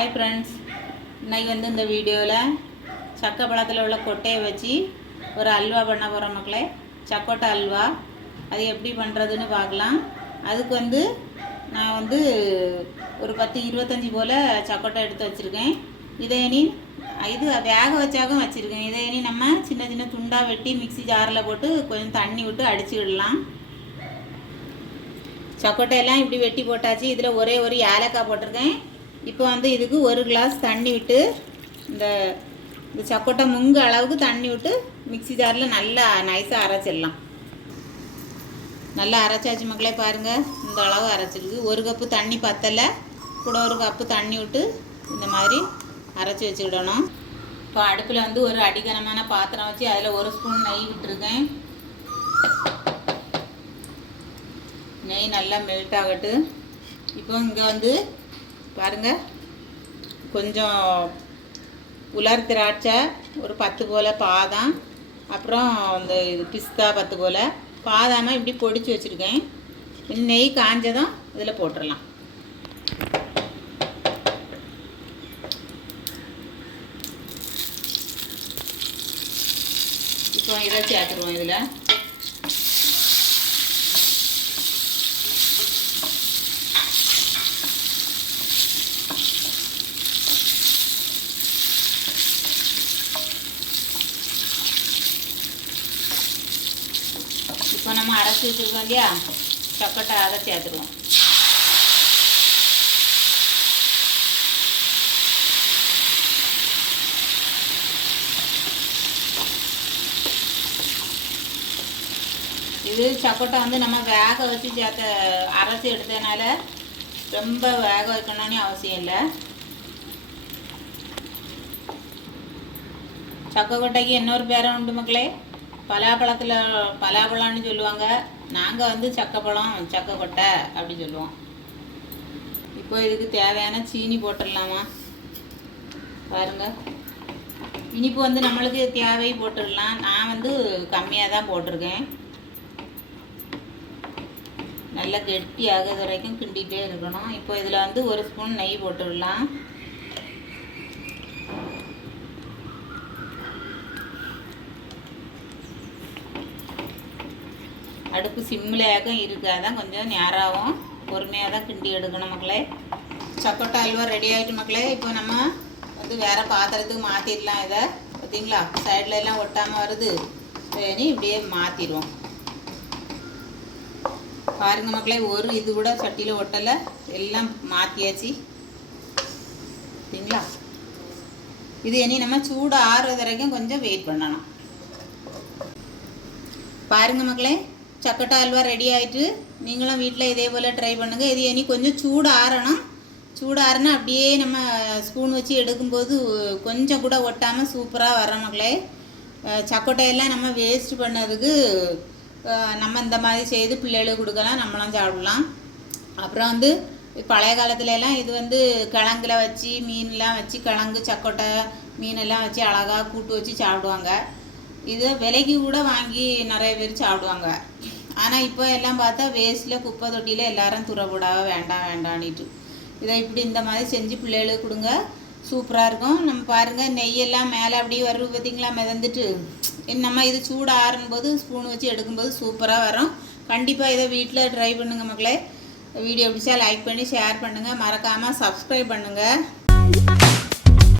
Hi friends இன்னைக்கு வந்து இந்த வீடியோவில் சக்கை பழத்தில் உள்ள கொட்டையை வச்சு ஒரு அல்வா பண்ண போகிறோம் மக்களே. சக்கோட்டை அல்வா. அது எப்படி பண்ணுறதுன்னு பார்க்கலாம். அதுக்கு வந்து நான் வந்து ஒரு பத்து இருபத்தஞ்சி போல் சக்கோட்டை எடுத்து வச்சுருக்கேன். இதை இனி இது வேக வச்சாகவும் வச்சுருக்கேன். இதை இனி நம்ம சின்ன சின்ன துண்டாக வெட்டி மிக்ஸி ஜாரில் போட்டு கொஞ்சம் தண்ணி விட்டு அடிச்சு விடலாம். சக்கோட்டையெல்லாம் இப்படி வெட்டி போட்டாச்சு. இதில் ஒரே ஒரு ஏலக்காய் போட்டிருக்கேன். இப்போ வந்து இதுக்கு ஒரு கிளாஸ் தண்ணி விட்டு இந்த இந்த சக்கோட்டை முங்க அளவுக்கு தண்ணி விட்டு மிக்ஸி ஜாரில் நல்லா நைஸாக அரைச்சிடலாம். நல்லா அரைச்சாச்சு மக்களே பாருங்கள் இந்த அளவு அரைச்சிருக்கு. ஒரு கப்பு தண்ணி பத்தலை. கூட ஒரு கப்பு தண்ணி விட்டு இந்த மாதிரி அரைச்சி வச்சுக்கிடணும். இப்போ அடுப்பில் வந்து ஒரு அடிகனமான பாத்திரம் வச்சு அதில் ஒரு ஸ்பூன் நெய் விட்டுருக்கேன். நெய் நல்லா மெல்ட் ஆகட்டு இப்போ இங்கே வந்து பாருங்கள் கொஞ்சம் உலர் திராட்சை ஒரு பத்து போல் பாதாம் அப்புறம் இந்த இது பிஸ்தா பத்து போல். பாதாமல் இப்படி பொடிச்சு வச்சுருக்கேன். நெய் காஞ்சதும் இதில் போட்டுடலாம் இப்போ இதை சேர்த்துருவோம் இதில் இப்போ நம்ம அரைச்சி வச்சுருக்கோம் இல்லையா? சக்கட்டை அதை சேர்த்துருவோம் இது சக்கோட்டை வந்து நம்ம வேக வச்சு சேர்த்த அரைச்சி எடுத்ததுனால ரொம்ப வேக வைக்கணும்னு அவசியம் இல்லை. சக்கக்கொட்டைக்கு இன்னொரு பேரம் உண்டு மக்களே. பலாப்பழத்தில் பலாப்பழம்னு சொல்லுவாங்க. நாங்கள் வந்து சக்கப்பழம் சக்கக்கொட்டை அப்படி சொல்லுவோம். இப்போ இதுக்கு தேவையான சீனி போட்டுடலாமா? பாருங்க. இனிப்பு வந்து நம்மளுக்கு தேவை போட்டுடலாம். நான் வந்து கம்மியாக தான் போட்டிருக்கேன். நல்லா கெட்டி ஆகிறது வரைக்கும் கிண்டிகிட்டே இருக்கணும். இப்போ இதில் வந்து ஒரு ஸ்பூன் நெய் போட்டுடலாம். அடுப்பு சிம்மிலையாக்கும் இருக்காதான் கொஞ்சம் நேராகவும் பொறுமையாக தான் கிண்டி எடுக்கணும் மக்களே. சக்கோட்டா அல்வா ரெடி ஆகிட்டு மக்களே இப்போ நம்ம வந்து வேறு பாத்திரத்துக்கு மாற்றிடலாம் இதை. பார்த்தீங்களா? சைடில் எல்லாம் ஒட்டாமல் வருது. சரி இப்படியே மாற்றிடுவோம் பாருங்க மக்களே ஒரு இது கூட சட்டியில் ஒட்டலை. எல்லாம் மாற்றியாச்சு சரிங்களா இது இனி நம்ம சூடு ஆறுறது வரைக்கும் கொஞ்சம் வெயிட் பண்ணணும். பாருங்க மக்களே சக்கட்டா அல்வா ரெடி ஆயிட்டு நீங்களும் வீட்டில் இதே போல் ட்ரை பண்ணுங்கள் இது இனி கொஞ்சம் சூடு ஆறணும் சூடு ஆறுனா அப்படியே நம்ம ஸ்பூன் வச்சு எடுக்கும்போது கொஞ்சம் கூட ஒட்டாமல் சூப்பராக வர மக்களே. சக்கோட்டையெல்லாம் நம்ம வேஸ்ட் பண்ணதுக்கு நம்ம இந்த மாதிரி செய்து பிள்ளைகளுக்கு கொடுக்கலாம் நம்மளும் சாப்பிடலாம். அப்புறம் வந்து பழைய காலத்துல எல்லாம் இது வந்து கிழங்குல வச்சு மீன்லாம் வச்சு கிழங்கு சக்கோட்டை மீனெல்லாம் வச்சு அழகாக கூட்டு வச்சு சாப்பிடுவாங்க. இது விலைக்கு கூட வாங்கி நிறைய பேர் சாப்பிடுவாங்க. ஆனால் இப்போ எல்லாம் பார்த்தா வேஸ்ட்டில் குப்பை தொட்டியில் எல்லாரும் துறவிடாக வேண்டாம் வேண்டான்னுட்டு இதை இப்படி இந்த மாதிரி செஞ்சு பிள்ளைகளுக்கு கொடுங்க. சூப்பராக இருக்கும். நம்ம பாருங்கள் நெய்யெல்லாம் மேலே அப்படியே வரும் பார்த்தீங்களா? மிதந்துட்டு. நம்ம இது சூடு ஆறும்போது ஸ்பூன் வச்சு எடுக்கும்போது சூப்பராக வரும். கண்டிப்பாக இதை வீட்டில் ட்ரை பண்ணுங்கள் மக்களே. வீடியோ பிடிச்சா லைக் பண்ணி ஷேர் பண்ணுங்கள் மறக்காமல் சப்ஸ்கிரைப் பண்ணுங்கள்